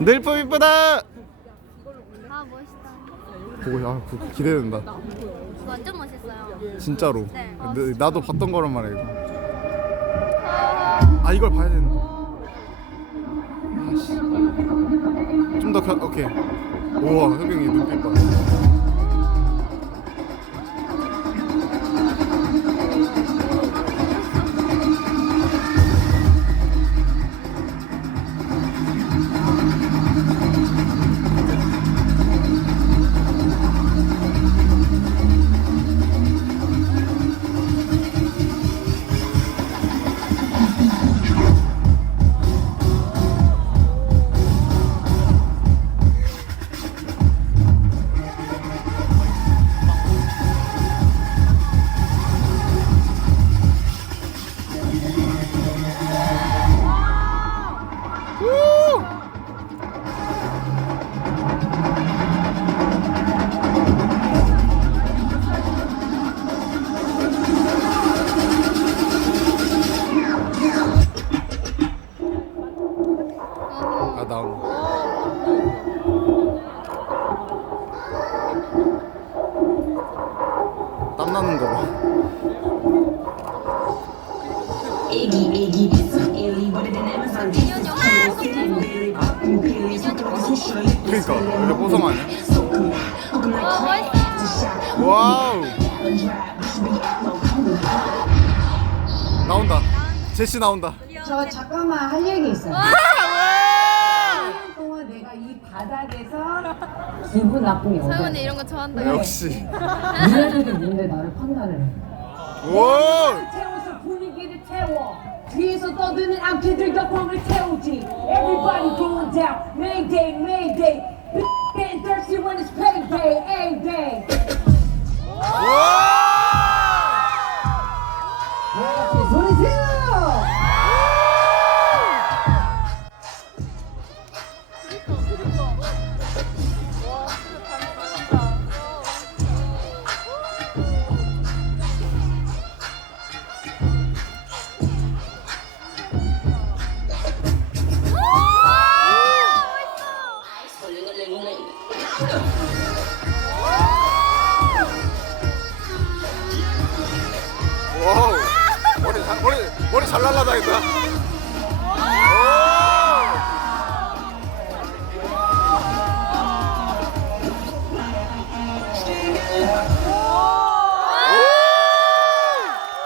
늘품 이쁘다. 아 멋있다. 보고 아 그- 기대된다. 완전 멋있어요. 진짜로. 네. 근데 나도 봤던 거란 말이야 이거. 아 이걸 봐야 되는데. 아씨. 좀더 겨... 오케이. 우와 혜경이 눈빛 봐. Close and short. 그러니까 원래 보성 아니야? 와. 와우. 나온다. 제시 나온다. 저 잠깐만 할 얘기 있어요. 와 1년 동안 내가 이 바닥에서 기분 나쁜 여자. 서훈이 이런 거 좋아한다. 역시. 니네들이 뭔데 나를 판단을 해. 와. 태워서 분위기를 태워. 뒤에서 떠드는 암캐들과 뻥을 태우지. Everybody going down. Mayday, Mayday. Getting thirsty when it's payday, A-day. 소 머리 잘 날라다 했다.